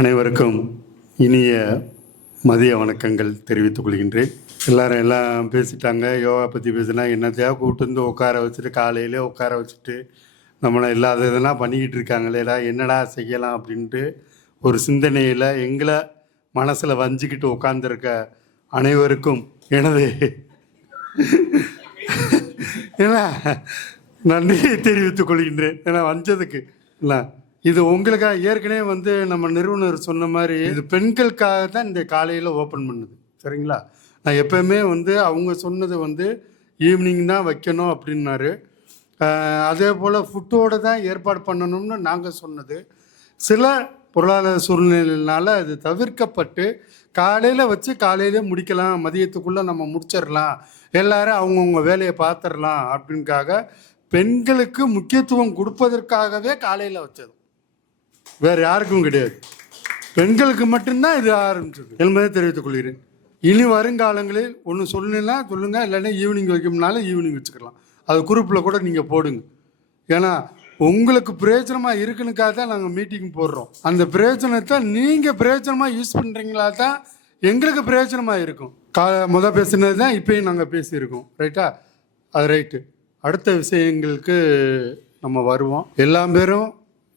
அனைவருக்கும் இனிய மதிய வணக்கங்கள் தெரிவித்துக் கொள்கின்றேன். எல்லாரும் எல்லாம் பேசிட்டாங்க. யோகா பற்றி பேசினா என்னத்தையா கூப்பிட்டு வந்து உட்கார வச்சுட்டு காலையிலே உட்கார வச்சுட்டு நம்மளை இல்லாத இதெல்லாம் பண்ணிக்கிட்டு இருக்காங்களேடா என்னடா செய்யலாம் அப்படின்ட்டு ஒரு சிந்தனையில் எங்களை மனசில் வஞ்சிக்கிட்டு உட்காந்துருக்க அனைவருக்கும் எனது ஏன்னா நன்றி தெரிவித்துக் கொள்கின்றேன். ஏன்னா வஞ்சதுக்கு. இல்லை. இது உங்களுக்காக ஏற்கனவே வந்து நம்ம நிறுவனர் சொன்ன மாதிரி இது பெண்களுக்காக தான் இந்த காலையில் ஓப்பன் பண்ணுது. சரிங்களா? நான் எப்பயுமே வந்து அவங்க சொன்னது வந்து ஈவினிங் தான் வைக்கணும் அப்படின்னாரு. அதே போல் ஃபுட்டோடு தான் ஏற்பாடு பண்ணணும்னு நாங்கள் சொன்னது. சில பொருளாதார சூழ்நிலையினால் அது தவிர்க்கப்பட்டு காலையில் வச்சு காலையிலே முடிக்கலாம் மதியத்துக்குள்ளே நம்ம முடிச்சிடலாம் எல்லாரும் அவங்கவுங்க வேலையை பார்த்துடலாம் அப்படின்காக பெண்களுக்கு முக்கியத்துவம் கொடுப்பதற்காகவே காலையில் வச்சது. வேறு யாருக்கும் கிடையாது. பெண்களுக்கு மட்டும்தான் இது ஆரம்பிச்சது என்பதை தெரிவித்துக் கொள்கிறேன். இனி வருங்காலங்களில் ஒன்று சொல்லுன்னா சொல்லுங்கள் இல்லைன்னா ஈவினிங் வைக்கணும்னாலும் ஈவினிங் வச்சுக்கலாம். அது குரூப்பில் கூட நீங்கள் போடுங்க. ஏன்னா உங்களுக்கு பிரயோஜனமாக இருக்குனுக்காக தான் நாங்கள் மீட்டிங் போடுறோம். அந்த பிரயோஜனத்தை நீங்கள் பிரயோஜனமாக யூஸ் பண்ணுறீங்களா தான் எங்களுக்கு பிரயோஜனமாக இருக்கும். கா முத பேசுனது தான் இப்பயும் நாங்கள் பேசியிருக்கோம். ரைட்டா அது ரைட்டு அடுத்த விஷயங்களுக்கு நம்ம வருவோம். எல்லா பேரும்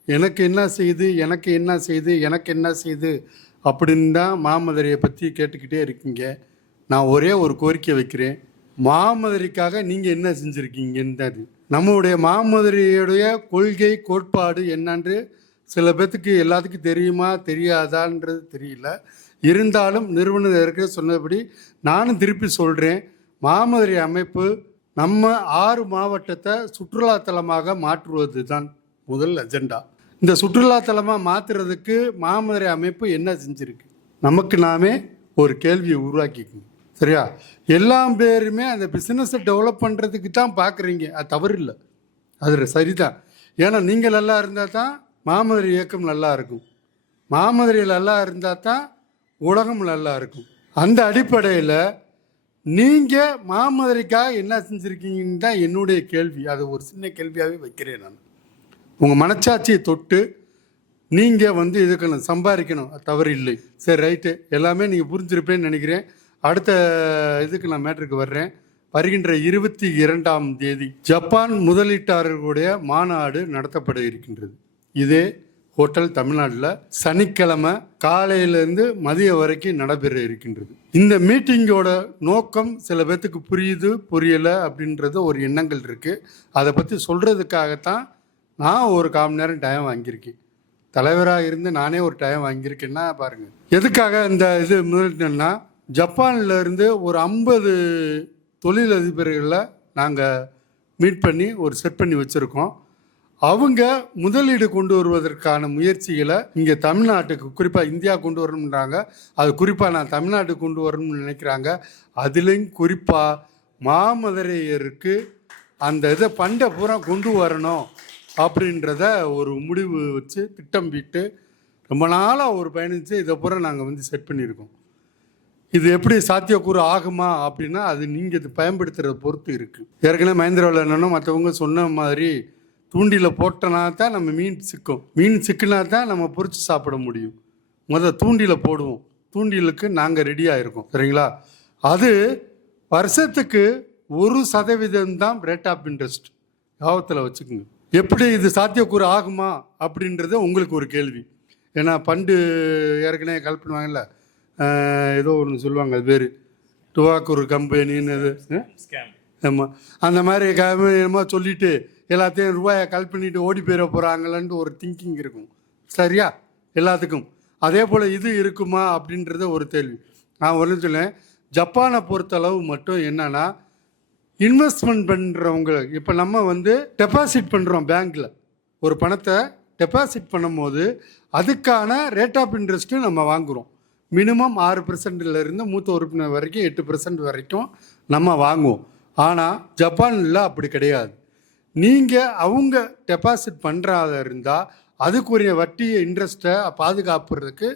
எனக்கு என்ன செய்யுது எனக்கு என்ன செய்து எனக்கு என்ன செய்யுது அப்படின்னு தான் மாமதுரையை பற்றி கேட்டுக்கிட்டே இருக்கீங்க. நான் ஒரே ஒரு கோரிக்கை வைக்கிறேன். மாமதுரைக்காக நீங்கள் என்ன செஞ்சுருக்கீங்கன்னு தான் நம்மளுடைய மாமதுரையுடைய கொள்கை கோட்பாடு என்னன்று சில பேர்த்துக்கு எல்லாத்துக்கும் தெரியுமா தெரியாதான்றது தெரியல. இருந்தாலும் நிறுவனர் சொன்னபடி நானும் திருப்பி சொல்கிறேன் மாமதுரை அமைப்பு நம்ம ஆறு மாவட்டத்தை சுற்றுலாத்தலமாக மாற்றுவது தான் முதல் அஜெண்டா. இந்த சுற்றுலாத்தலமாக மாற்றுறதுக்கு மாமதுரை அமைப்பு என்ன செஞ்சுருக்கு? நமக்கு நாமே ஒரு கேள்வியை உருவாக்கிக்கணும். சரியா? எல்லா பேருமே அந்த பிஸ்னஸை டெவலப் பண்ணுறதுக்கு தான் பார்க்குறீங்க அது தவறு இல்லை. அது சரிதான். ஏன்னா நீங்கள் நல்லா இருந்தால் தான் மாமதுரை இயக்கம் நல்லா இருக்கும். மாமதுரை நல்லா இருந்தால் தான் உலகம் நல்லா இருக்கும். அந்த அடிப்படையில் நீங்கள் மாமதுரைக்காக என்ன செஞ்சுருக்கீங்கன்னு தான் என்னுடைய கேள்வி. அது ஒரு சின்ன கேள்வியாகவே வைக்கிறேன் நான். உங்கள் மனச்சாட்சியை தொட்டு நீங்கள் வந்து இதுக்கு சம்பாதிக்கணும். தவறு இல்லை. சரி ரைட்டு எல்லாமே நீங்கள் புரிஞ்சிருப்பேன்னு நினைக்கிறேன். அடுத்த இதுக்கு நான் மேட்ருக்கு வர்றேன். வருகின்ற இருபத்தி இரண்டாம் தேதி ஜப்பான் முதலீட்டாளர்களுடைய மாநாடு நடத்தப்பட இருக்கின்றது. இதே ஹோட்டல் தமிழ்நாட்டில் சனிக்கிழமை காலையிலேருந்து மதியம் வரைக்கும் நடைபெற இருக்கின்றது. இந்த மீட்டிங்கோட நோக்கம் சில பேர்த்துக்கு புரியுது புரியலை அப்படின்றது ஒரு எண்ணங்கள் இருக்குது அதை பற்றி சொல்கிறதுக்காகத்தான் நான் ஒரு காமணி நேரம் டைம் வாங்கியிருக்கேன். தலைவராக இருந்து நானே ஒரு டைம் வாங்கியிருக்கேன்னா பாருங்கள் எதுக்காக இந்த இது முதலிட்டேன்னா ஜப்பானில் இருந்து ஒரு ஐம்பது தொழிலதிபர்களை நாங்கள் மீட் பண்ணி ஒரு செட் பண்ணி வச்சுருக்கோம். அவங்க முதலீடு கொண்டு வருவதற்கான முயற்சிகளை இங்கே தமிழ்நாட்டுக்கு குறிப்பாக இந்தியா கொண்டு வரணுன்றாங்க அது குறிப்பாக நான் தமிழ்நாட்டுக்கு கொண்டு வரணும்னு நினைக்கிறாங்க. அதுலேயும் குறிப்பாக மாமதுரையருக்கு அந்த இதை பண்டை பூரா கொண்டு வரணும். அப்படின்றத ஒரு முடிவு வச்சு திட்டம் விட்டு ரொம்ப நாளாக ஒரு பயணித்து இதை பூரா நாங்கள் வந்து செட் பண்ணியிருக்கோம். இது எப்படி சாத்தியக்கூறு ஆகுமா அப்படின்னா அது நீங்கள் இது பயன்படுத்துகிறத பொறுத்து இருக்குது ஏற்கனவே மகேந்திராவில் என்னன்னா மற்றவங்க சொன்ன மாதிரி தூண்டியில் போட்டனா தான் நம்ம மீன் சிக்கும். மீன் சிக்கினா தான் நம்ம பொரிச்சு சாப்பிட முடியும். முதல் தூண்டியில் போடுவோம். தூண்டிலுக்கு நாங்கள் ரெடியாக இருக்கோம். சரிங்களா? அது வருஷத்துக்கு ஒரு சதவீதம் தான் ரேட் ஆஃப் இன்ட்ரெஸ்ட் லாபத்தில் வச்சுக்கோங்க. எப்படி இது சாத்தியக்கூறு ஆகுமா அப்படின்றது உங்களுக்கு ஒரு கேள்வி. ஏன்னா பண்டு ஏற்கனவே கால் பண்ணுவாங்கல்ல ஏதோ ஒன்று சொல்லுவாங்க அது பேர். டுவாக்கூர் கம்பெனின்னு அது ஆமாம் அந்த மாதிரி கம்பெனி என்னமோ சொல்லிட்டு எல்லாத்தையும் ரூபாயை கல் பண்ணிட்டு ஓடி போயிட போகிறாங்களன்ட்டு ஒரு திங்கிங் இருக்கும். சரியா? எல்லாத்துக்கும். அதே போல் இது இருக்குமா அப்படின்றது ஒரு கேள்வி. நான் ஒன்று சொல்லேன் ஜப்பானை பொறுத்தளவு மட்டும் என்னன்னா இன்வெஸ்ட்மெண்ட் பண்ணுறவங்க இப்போ நம்ம வந்து டெபாசிட் பண்ணுறோம் பேங்க்கில் ஒரு பணத்தை டெபாசிட் பண்ணும்போது அதுக்கான ரேட் ஆஃப் இன்ட்ரெஸ்ட்டும் நம்ம வாங்குகிறோம் மினிமம் ஆறு பர்சன்ட்லேருந்து மூத்த உறுப்பினர் வரைக்கும் எட்டு பர்சன்ட் வரைக்கும் நம்ம வாங்குவோம். ஆனால் ஜப்பானில் அப்படி கிடையாது. நீங்கள் அவங்க டெபாசிட் பண்ணுறாத இருந்தால் அதுக்குரிய வட்டியை இன்ட்ரெஸ்ட்டை பாதுகாப்புறதுக்கு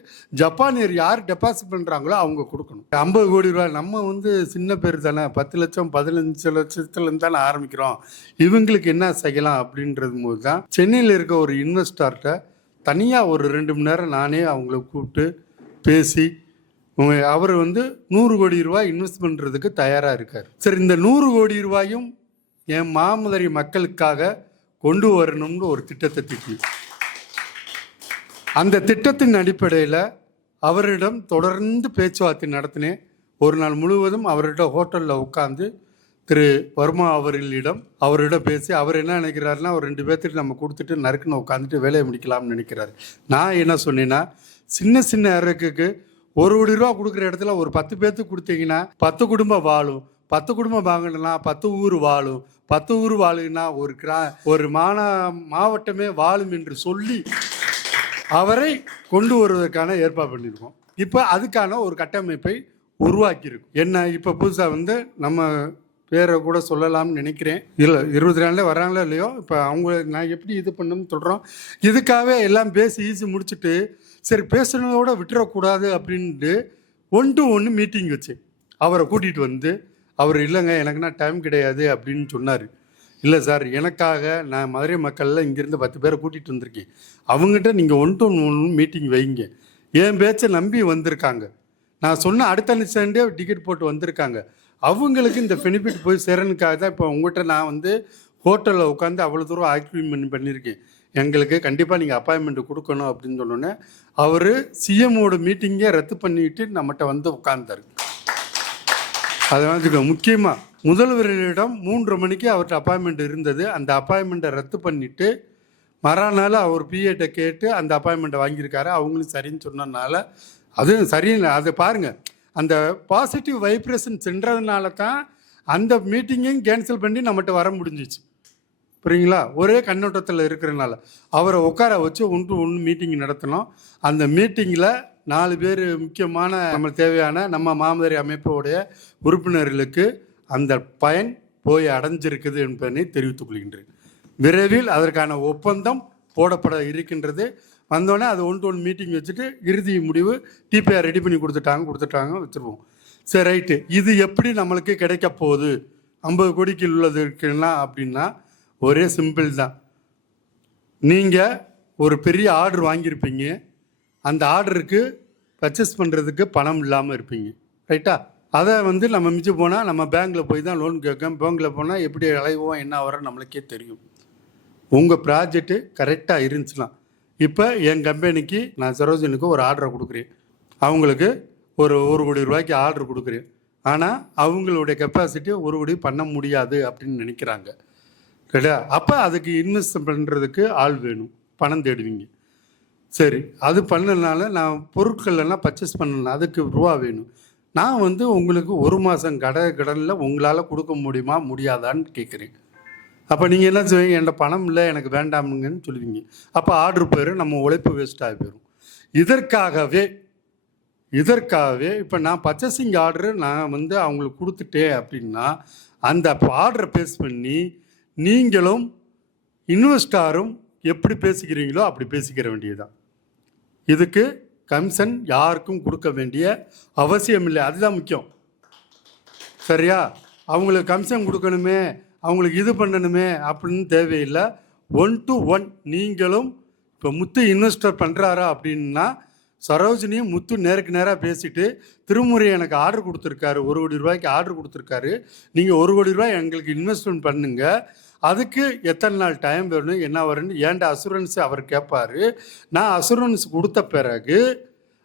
ஜப்பானியர் யார் டெபாசிட் பண்ணுறாங்களோ அவங்க கொடுக்கணும். ஐம்பது கோடி ரூபாய் நம்ம வந்து சின்ன பேர் தானே பத்து லட்சம் பதினஞ்சு லட்சத்துலேருந்து தானே ஆரம்பிக்கிறோம். இவங்களுக்கு என்ன செய்யலாம் அப்படின்றது போது தான் சென்னையில் இருக்க ஒரு இன்வெஸ்டார்கிட்ட தனியாக ஒரு ரெண்டு மணி நேரம் நானே அவங்கள கூப்பிட்டு பேசி அவர் வந்து நூறு கோடி ரூபாய் இன்வெஸ்ட் பண்ணுறதுக்கு தயாராக இருக்கார். சரி இந்த நூறு கோடி ரூபாயும் என் மாமதுரை மக்களுக்காக கொண்டு வரணும்னு ஒரு திட்டத்தை திட்டி அந்த திட்டத்தின் அடிப்படையில் அவரிடம் தொடர்ந்து பேச்சுவார்த்தை நடத்தினேன். ஒரு நாள் முழுவதும் அவர்கிட்ட ஹோட்டலில் உட்காந்து திரு வர்மா அவர்களிடம் அவரிடம் பேசி அவர் என்ன நினைக்கிறாருன்னா ஒரு ரெண்டு பேர்த்துட்டு நம்ம கொடுத்துட்டு நறுக்குன்னு உட்காந்துட்டு வேலையை முடிக்கலாம்னு நினைக்கிறாரு. நான் என்ன சொன்னேன்னா சின்ன சின்ன இறக்குக்கு ஒரு கோடி ரூபா கொடுக்குற இடத்துல ஒரு பத்து பேர்த்துக்கு கொடுத்தீங்கன்னா பத்து குடும்பம் வாழும். பத்து குடும்பம் வாங்கினா பத்து ஊர் வாழும். பத்து ஊர் வாழுன்னா ஒரு கிரா ஒரு மாநா மாவட்டமே வாழும் என்று சொல்லி அவரை கொண்டு வருவதற்கான ஏற்பாடு பண்ணியிருக்கோம். இப்போ அதுக்கான ஒரு கட்டமைப்பை உருவாக்கியிருக்கும். என்ன இப்போ புதுசாக வந்து நம்ம பேரை கூட சொல்லலாம்னு நினைக்கிறேன். இல்லை இருபத்தி நாளில் வராங்களோ இல்லையோ? இப்போ அவங்க நான் எப்படி இது பண்ணணும்னு சொல்கிறோம் இதுக்காகவே எல்லாம் பேசி ஈஸி முடிச்சுட்டு சரி பேசுனதோட விட்டுறக்கூடாது அப்படின்ட்டு ஒன் டு ஒன்று மீட்டிங் வச்சு அவரை கூட்டிகிட்டு வந்து அவர் இல்லைங்க எனக்குன்னா டைம் கிடையாது அப்படின்னு சொன்னார். இல்லை சார் எனக்காக நான் மதுரை மக்களில் இங்கேருந்து பத்து பேரை கூட்டிகிட்டு வந்திருக்கேன். அவங்ககிட்ட நீங்கள் ஒன் டு ஒன் மீட்டிங் வைங்க. என் பேச்சை நம்பி வந்திருக்காங்க. நான் சொன்ன அடுத்த நிமிஷண்டே டிக்கெட் போட்டு வந்திருக்காங்க. அவங்களுக்கு இந்த பெனிஃபிட் போய் சேரனுக்காக தான் இப்போ உங்கள்கிட்ட நான் வந்து ஹோட்டலில் உட்காந்து அவ்வளோ தூரம் ஆக்டிவ்மெண்ட் பண்ணியிருக்கேன். எங்களுக்கு கண்டிப்பாக நீங்கள் அப்பாயின்மெண்ட் கொடுக்கணும் அப்படின்னு சொன்னோன்னே அவர் சிஎம்மோட மீட்டிங்கே ரத்து பண்ணிட்டு நம்மகிட்ட வந்து உட்காந்தாரு அதனால முக்கியமாக முதல்வரிடம் மூன்று மணிக்கு அவர்கிட்ட அப்பாயின்மெண்ட் இருந்தது. அந்த அப்பாயின்மெண்ட்டை ரத்து பண்ணிவிட்டு மறுநாள் அவர் பிஏட்ட கேட்டு அந்த அப்பாயின்மெண்ட்டை வாங்கியிருக்காரு. அவங்களும் சரின்னு சொன்னதுனால அதுவும் சரியில்லை. அதை பாருங்கள் அந்த பாசிட்டிவ் வைப்ரேஷன் சென்றதுனால தான் அந்த மீட்டிங்கையும் கேன்சல் பண்ணி நம்மகிட்ட வர முடிஞ்சிச்சு. புரியுங்களா? ஒரே கண்ணோட்டத்தில் இருக்கிறனால அவரை உட்கார வச்சு ஒன்று ஒன்று மீட்டிங் நடத்தினோம் அந்த மீட்டிங்கில் நாலு பேர் முக்கியமான நம்ம தேவையான நம்ம மாமதரி அமைப்போடைய உறுப்பினர்களுக்கு அந்த பயன் போய் அடைஞ்சிருக்குது என்பதனை தெரிவித்துக் கொள்கின்றேன். விரைவில் அதற்கான ஒப்பந்தம் போடப்பட இருக்கின்றது. வந்தோடனே அது ஒன் டு ஒன் மீட்டிங் வச்சுட்டு இறுதி முடிவு டிபிஆர் ரெடி பண்ணி கொடுத்துட்டாங்க கொடுத்துட்டாங்க வச்சுருவோம். சரி ரைட்டு. இது எப்படி நம்மளுக்கு கிடைக்க போகுது? ஐம்பது கோடிக்கு உள்ளது இருக்குன்னா அப்படின்னா ஒரே சிம்பிள் தான். நீங்கள் ஒரு பெரிய ஆர்டர் வாங்கியிருப்பீங்க. அந்த ஆர்டருக்கு பர்ச்சேஸ் பண்ணுறதுக்கு பணம் இல்லாமல் இருப்பீங்க. ரைட்டா அதை வந்து நம்ம மிச்சம் போனால் நம்ம பேங்க்கில் போய் தான் லோன் கேட்கும் பேங்க்கில் போனால் எப்படி அலைவோம் என்ன வரோம் நம்மளுக்கே தெரியும். உங்கள் ப்ராஜெக்ட்டு கரெக்டாக இருந்துச்சுலாம் இப்போ என் கம்பெனிக்கு நான் சரோஜனுக்கு ஒரு ஆர்டரை கொடுக்குறேன். அவங்களுக்கு ஒரு ஒரு கோடி ரூபாய்க்கு ஆர்டர் கொடுக்குறேன். ஆனால் அவங்களுடைய கெப்பாசிட்டி ஒரு கோடி பண்ண முடியாது அப்படின்னு நினைக்கிறாங்க. ரைட்டா அப்போ அதுக்கு இன்வெஸ்ட் பண்ணுறதுக்கு ஆள் வேணும். பணம் தேடுவீங்க. சரி அது பண்ணனால நான் பொருட்கள் எல்லாம் பர்ச்சேஸ் பண்ணணும். அதுக்கு ரூபா வேணும். நான் வந்து உங்களுக்கு ஒரு மாதம் கடை கடனில் உங்களால் கொடுக்க முடியுமா முடியாதான்னு கேட்குறேன் அப்போ நீங்கள் என்ன செய்வீங்க? என்கிட்ட பணம் இல்லை எனக்கு வேண்டாமுங்கன்னு சொல்லுவீங்க. அப்போ ஆர்டர் போயிடும் நம்ம உழைப்பு வேஸ்ட்டாக போயிடும் இதற்காகவே இதற்காகவே இப்போ நான் பர்ச்சேசிங் ஆர்டரு நான் வந்து அவங்களுக்கு கொடுத்துட்டேன் அப்படின்னா அந்த ஆர்டரை பேஸ் பண்ணி நீங்களும் இன்வெஸ்டாரும் எப்படி பேசிக்கிறீங்களோ அப்படி பேசிக்கிற வேண்டியதுதான். இதுக்கு கமிஷன் யாருக்கும் கொடுக்க வேண்டிய அவசியம் இல்லை. அதுதான் முக்கியம். சரியா? அவங்களுக்கு கமிஷன் கொடுக்கணுமே அவங்களுக்கு இது பண்ணணுமே அப்படின்னு தேவையில்லை. ஒன் டு ஒன் நீங்களும் இப்போ முத்து இன்வெஸ்டர் பண்ணுறாரா அப்படின்னா சரோஜினியும் முத்து நேருக்கு நேராக பேசிட்டு திருமுறை எனக்கு ஆர்டர் கொடுத்துருக்காரு ஒரு கோடி ரூபாய்க்கு ஆர்டர் கொடுத்துருக்காரு. நீங்கள் ஒரு கோடி ரூபாய் எங்களுக்கு இன்வெஸ்ட்மெண்ட் பண்ணுங்கள் அதுக்கு எத்தனை நாள் டைம் வேணும் என்ன வரும்னு ஏன்டா அசூரன்ஸ் அவர் கேட்பாரு நான் அசூரன்ஸ் கொடுத்த பிறகு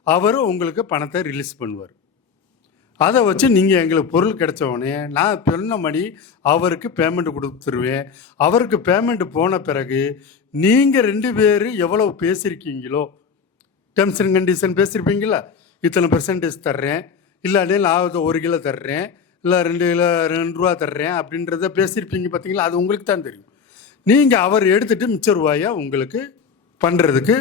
அவர் உங்களுக்கு பணத்தை ரிலீஸ் பண்ணுவார். அதை வச்சு நீங்கள் எங்களுக்கு பொருள் கிடைச்ச உடனே நான் சொன்னபடி அவருக்கு பேமெண்ட் கொடுத்துருவேன். அவருக்கு பேமெண்ட் போன பிறகு நீங்கள் ரெண்டு பேர் எவ்வளோ பேசியிருக்கீங்களோ டெர்ம்ஸ் அண்ட் கண்டிஷன் பேசியிருப்பீங்களா இத்தனை பெர்சன்டேஜ் தர்றேன். இல்லாட்டி நான் ஒரு கிலோ தர்றேன். இல்லை ரெண்டு கிலோ ரெண்டு ரூபா தர்றேன் அப்படின்றத பேசியிருப்பீங்க பார்த்தீங்களா அது உங்களுக்கு தான் தெரியும். நீங்கள் அவர் எடுத்துகிட்டு மிச்ச ரூபாயை உங்களுக்கு பண்ணுறதுக்கு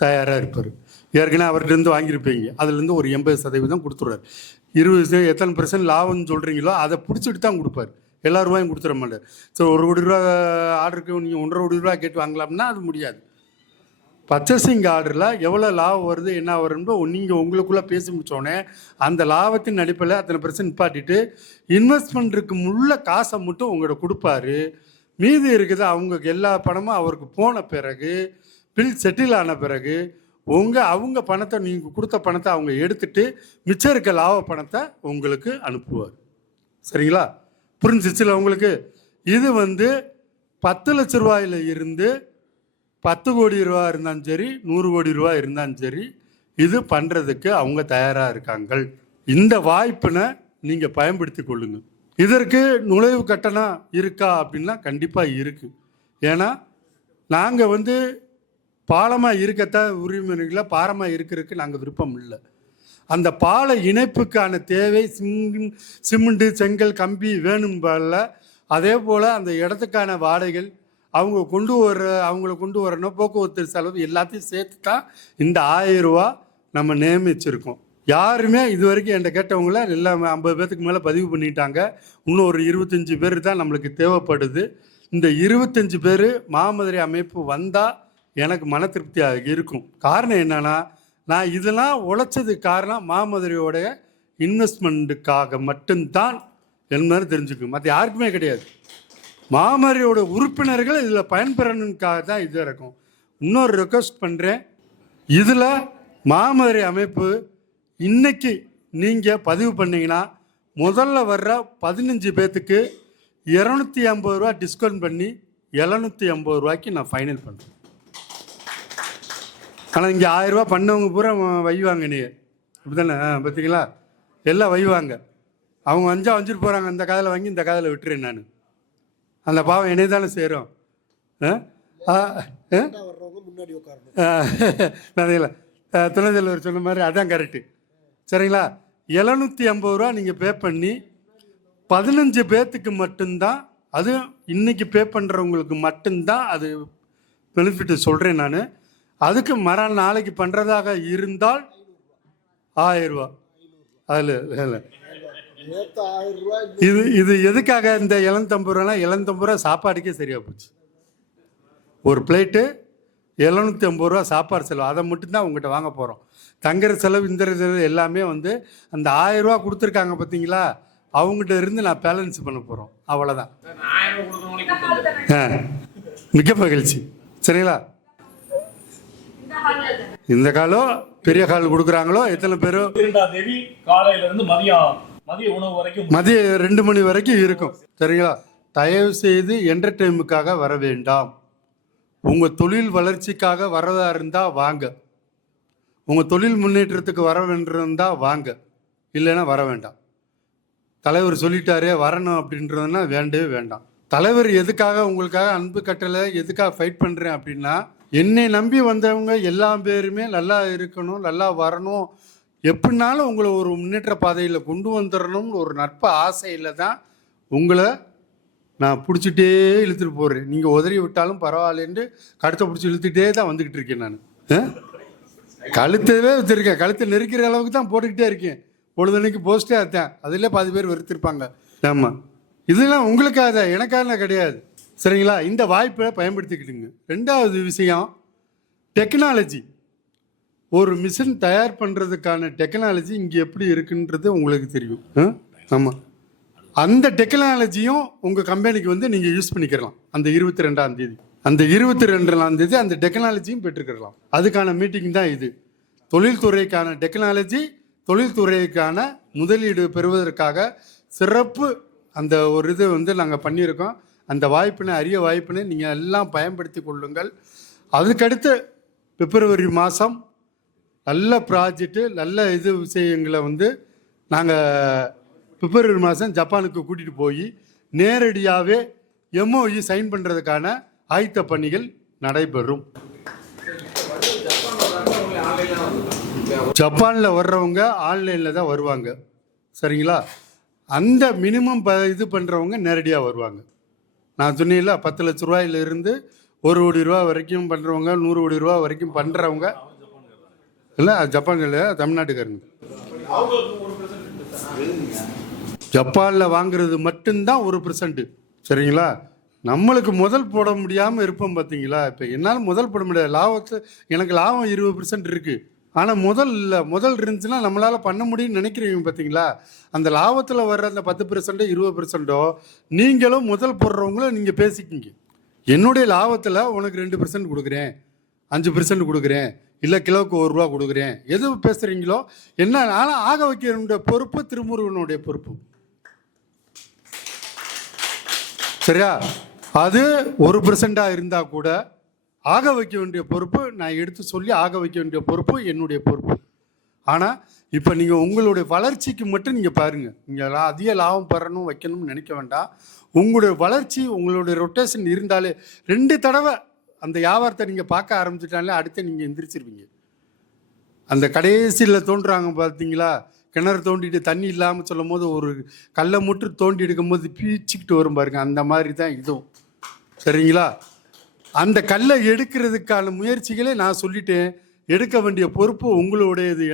தயாராக இருப்பார். ஏற்கனவே அவர்கிட்டருந்து வாங்கியிருப்பீங்க. அதுலேருந்து ஒரு எண்பது சதவீதம் கொடுத்துட்றாரு இருபது எத்தனை பர்சன்ட் லாபம்னு சொல்கிறீங்களோ அதை பிடிச்சிட்டு தான் கொடுப்பாரு. எல்லா ரூபாயும் கொடுத்துட மாட்டார். சரி ஒரு கோடி ரூபா ஆர்டருக்கு நீங்கள் ஒன்றரை கோடி ரூபா கேட்டு வாங்கலாம்னா அது முடியாது. பர்ச்சேசிங் ஆர்டரில் எவ்வளோ லாபம் வருது என்ன வரும்னு நீங்கள் உங்களுக்குள்ளே பேசி முடிச்சோடனே அந்த லாபத்தின் அடிப்படையில் அத்தனை பர்சன்ட் நிப்பாட்டிட்டு இன்வெஸ்ட்மெண்ட்டுக்கு உள்ள காசை மட்டும் உங்கள்கிட்ட கொடுப்பாரு. மீதி இருக்குது அவங்க எல்லா பணமும் அவருக்கு போன பிறகு பில் செட்டில் ஆன பிறகு உங்கள் அவங்க பணத்தை நீங்கள் கொடுத்த பணத்தை அவங்க எடுத்துட்டு மிச்சம் இருக்க லாப பணத்தை உங்களுக்கு அனுப்புவார். சரிங்களா? புரிஞ்சிச்சுல உங்களுக்கு? இது வந்து பத்து லட்ச ரூபாயில இருந்து பத்து கோடி ரூபா இருந்தாலும் சரி நூறு கோடி ரூபா இருந்தாலும் சரி இது பண்ணுறதுக்கு அவங்க தயாராக இருக்காங்க இந்த வாய்ப்பினை நீங்கள் பயன்படுத்தி கொள்ளுங்க. இதற்கு நுழைவு கட்டணம் இருக்கா அப்படின்னா கண்டிப்பாக இருக்குது ஏன்னா நாங்கள் வந்து பாலமாக இருக்கத்தான் உரிமைகளை பாரமாக இருக்கிறதுக்கு நாங்கள் விருப்பம் இல்லை. அந்த பால இணைப்புக்கான தேவை சிம் சிமெண்ட்டு செங்கல் கம்பி வேணும் அதே போல் அந்த இடத்துக்கான வாடகைகள் அவங்க கொண்டு வர அவங்கள கொண்டு வரணும் போக்குவரத்து செலவு எல்லாத்தையும் சேர்த்து தான் இந்த ஆயிரம் ரூபா நம்ம நியமிச்சிருக்கோம். யாருமே இது வரைக்கும் என்கிட்ட கேட்டவங்கள எல்லாம் ஐம்பது பேர்த்துக்கு மேலே பதிவு பண்ணிட்டாங்க. இன்னும் ஒரு இருபத்தஞ்சி பேர் தான் நம்மளுக்கு தேவைப்படுது. இந்த இருபத்தஞ்சி பேர் மாமதுரை அமைப்பு வந்தால் எனக்கு மன திருப்தியாக இருக்கும். காரணம் என்னென்னா நான் இதெல்லாம் உழைச்சதுக்கு காரணம் மாமதுரையோடைய இன்வெஸ்ட்மெண்ட்டுக்காக மட்டும்தான். என்பதை தெரிஞ்சுக்கும். மற்ற யாருக்குமே கிடையாது. மாமரியோட உறுப்பினர்கள் இதில் பயன்பெறணுக்காக தான் இது இருக்கும். இன்னொரு ரெக்வஸ்ட் பண்ணுறேன் இதில் மாமரி அமைப்பு இன்னைக்கு நீங்கள் பதிவு பண்ணீங்கன்னா முதல்ல வர்ற பதினஞ்சு பேர்த்துக்கு இரநூத்தி ஐம்பது ரூபா டிஸ்கவுண்ட் பண்ணி எழுநூற்றி ஐம்பது ரூபாய்க்கு நான் ஃபைனல் பண்ணுறேன் ஆனால் இங்கே ஆயிரரூபா பண்ணவங்க பூரா வைவாங்க நீ. அப்படி தானே பார்த்தீங்களா எல்லாம் வைவாங்க. அவங்க வஞ்சா வஞ்சிட்டு போகிறாங்க அந்த காதில் வாங்கி இந்த காதில் விட்டுறேன் நான். அந்த பாவம் என்னை தானே சேரும். ஆ? ஆ முன்னாடி சொன்ன மாதிரி அதான் கரெக்டு சரிங்களா? எழுநூற்றி ஐம்பது ரூபா நீங்கள் பே பண்ணி பதினஞ்சு பேர்த்துக்கு மட்டும்தான் அது இன்னைக்கு பே பண்ணுறவங்களுக்கு மட்டும்தான் அது பெனிஃபிட் சொல்கிறேன் நான். அதுக்கு மறுநாள் நாளைக்கு பண்ணுறதாக இருந்தால் ஆயிரம் ரூபா. அதில் இல்லை இது இது எதுக்காக இந்த இளந்தம்பது ரூபா சாப்பாடுக்கே சரியாக போச்சு. ஒரு பிளேட்டு எழுநூற்றி ஐம்பது ரூபா சாப்பாடு செலவு. அதை மட்டும்தான் உங்ககிட்ட வாங்க போகிறோம் தங்குற செலவு இந்த செலவு எல்லாமே வந்து அந்த ஆயிரம் ரூபா கொடுத்துருக்காங்க பார்த்தீங்களா அவங்ககிட்ட இருந்து நான் பேலன்ஸ் பண்ண போகிறோம் அவ்வளோதான் ஆ. மிக்க மகிழ்ச்சி. சரிங்களா? இந்த காலம் பெரிய கால் கொடுக்குறாங்களோ? எத்தனை பேரோ? இரண்டாம் தேதி காலையில இருந்து மதியம் மதிய உணவு வரைக்கும் மதிய ரெண்டு மணி வரைக்கும் இருக்கும். சரிங்களா? தயவு செய்து என்டர்டைமுக்காக வர வேண்டாம். உங்கள் தொழில் வளர்ச்சிக்காக வரதா இருந்தால் வாங்க. உங்கள் தொழில் முன்னேற்றத்துக்கு வர வேண்டியிருந்தா வாங்க. இல்லைன்னா வர வேண்டாம். தலைவர் சொல்லிட்டாரே வரணும் அப்படின்றதுனா வேண்டவே வேண்டாம். தலைவர் எதுக்காக உங்களுக்காக அன்பு கட்டளை எதுக்காக ஃபைட் பண்ணுறேன் அப்படின்னா என்னை நம்பி வந்தவங்க எல்லா பேருமே நல்லா இருக்கணும் நல்லா வரணும் எப்படினாலும் உங்களை ஒரு முன்னேற்ற பாதையில் கொண்டு வந்துடணும்னு ஒரு நட்பு ஆசையில் தான் உங்களை நான் பிடிச்சிட்டே இழுத்துட்டு போடுறேன் நீங்கள் உதறி விட்டாலும் பரவாயில்லன்ட்டு கழுத்தை பிடிச்சி இழுத்துட்டே தான் வந்துக்கிட்டு இருக்கேன் நான். கழுத்தவே வச்சுருக்கேன். கழுத்தை நெருக்கிற அளவுக்கு தான் போட்டுக்கிட்டே இருக்கேன். பொழுதுனைக்கு போஸ்ட்டே அத்தேன் அதில் பாதி பேர் வெறுத்திருப்பாங்க. ஆமாம் இதெல்லாம் உங்களுக்காக தான். எனக்காக கிடையாது. சரிங்களா? இந்த வாய்ப்பை பயன்படுத்திக்கிட்டுங்க ரெண்டாவது விஷயம் டெக்னாலஜி ஒரு மிஷின் தயார் பண்ணுறதுக்கான டெக்னாலஜி இங்கே எப்படி இருக்குன்றது உங்களுக்கு தெரியும். ஆமாம் அந்த டெக்னாலஜியும் உங்கள் கம்பெனிக்கு வந்து நீங்கள் யூஸ் பண்ணிக்கிறலாம். அந்த இருபத்தி ரெண்டாம் தேதி. அந்த இருபத்தி ரெண்டாம் தேதி அந்த டெக்னாலஜியும் பெற்றுக்கிறலாம் அதுக்கான மீட்டிங் தான் இது. தொழில்துறைக்கான டெக்னாலஜி தொழில்துறைக்கான முதலீடு பெறுவதற்காக சிறப்பு அந்த ஒரு இது வந்து நாங்கள் பண்ணியிருக்கோம். அந்த வாய்ப்பினை அரிய வாய்ப்பினை நீங்கள் எல்லாம் பயன்படுத்தி கொள்ளுங்கள். அதுக்கடுத்து பிப்ரவரி மாதம் நல்ல ப்ராஜெக்ட்டு நல்ல இது விஷயங்களை வந்து நாங்கள் பிப்ரவரி மாதம் ஜப்பானுக்கு கூட்டிகிட்டு போய் நேரடியாகவே எம்ஓஇ சைன் பண்ணுறதுக்கான ஆயத்த பணிகள் நடைபெறும். ஜப்பானில் வர்றவங்க ஆன்லைனில் தான் வருவாங்க. சரிங்களா? அந்த மினிமம் ப இது பண்ணுறவங்க நேரடியாக வருவாங்க. நான் சொன்னீங்களா பத்து லட்ச ரூபாயிலிருந்து ஒரு கோடி ரூபா வரைக்கும் பண்ணுறவங்க நூறு கோடி ரூபா வரைக்கும் பண்ணுறவங்க இல்லை ஜப்பான் இல்லை தமிழ்நாட்டுக்காரங்க. ஜப்பானில் வாங்குறது மட்டும்தான் ஒரு பர்சன்ட் சரிங்களா? நம்மளுக்கு முதல் போட முடியாமல் இருப்போம் பார்த்தீங்களா இப்போ என்னால் முதல் போட முடியாது. லாபத்தை எனக்கு லாபம் இருபது பர்சன்ட் இருக்குது ஆனால் முதல் இல்லை முதல் இருந்துச்சுன்னா நம்மளால் பண்ண முடியும்னு நினைக்கிறீங்க பார்த்தீங்களா அந்த லாபத்தில் வர்ற அந்த பத்து பர்சன்ட்டோ இருபது பர்சன்ட்டோ நீங்களும் முதல் போடுறவங்களும் நீங்கள் பேசிக்கிங்க. என்னுடைய லாபத்தில் உனக்கு ரெண்டு பர்சன்ட் கொடுக்குறேன். அஞ்சு பெர்சன்ட் கொடுக்குறேன். இல்லை கிலோவுக்கு ஒரு ரூபா கொடுக்குறேன். எது பேசுகிறீங்களோ என்ன ஆனால் ஆக வைக்கிறனுடைய பொறுப்பு திருமுருகனுடைய பொறுப்பு. சரியா? அது ஒரு பெர்சண்டாக இருந்தால் கூட ஆக வைக்க வேண்டிய பொறுப்பு நான் எடுத்து சொல்லி ஆக வைக்க வேண்டிய பொறுப்பு என்னுடைய பொறுப்பு. ஆனால் இப்போ நீங்கள் உங்களுடைய வளர்ச்சிக்கு மட்டும் நீங்கள் பாருங்கள் நீங்கள் அதிக லாபம் பெறணும் வைக்கணும்னு நினைக்க வேண்டாம். உங்களுடைய வளர்ச்சி உங்களுடைய ரொட்டேஷன் இருந்தாலே ரெண்டு தடவை அந்த வியாபாரத்தை நீங்கள் பார்க்க ஆரம்பிச்சிட்டாலே அடுத்து நீங்கள் எந்திரிச்சிருவீங்க. அந்த கடைசியில் தோன்றுறாங்க பார்த்தீங்களா? கிணறு தோண்டிட்டு தண்ணி இல்லாமல் சொல்லும் போது ஒரு கல்லை மட்டும் தோண்டி எடுக்கும்போது பீச்சிக்கிட்டு வரும் பாருங்க. அந்த மாதிரி தான் இதுவும். சரிங்களா? அந்த கல்லை எடுக்கிறதுக்கான முயற்சிகளை நான் சொல்லிட்டேன். எடுக்க வேண்டிய பொறுப்பு உங்களுடையது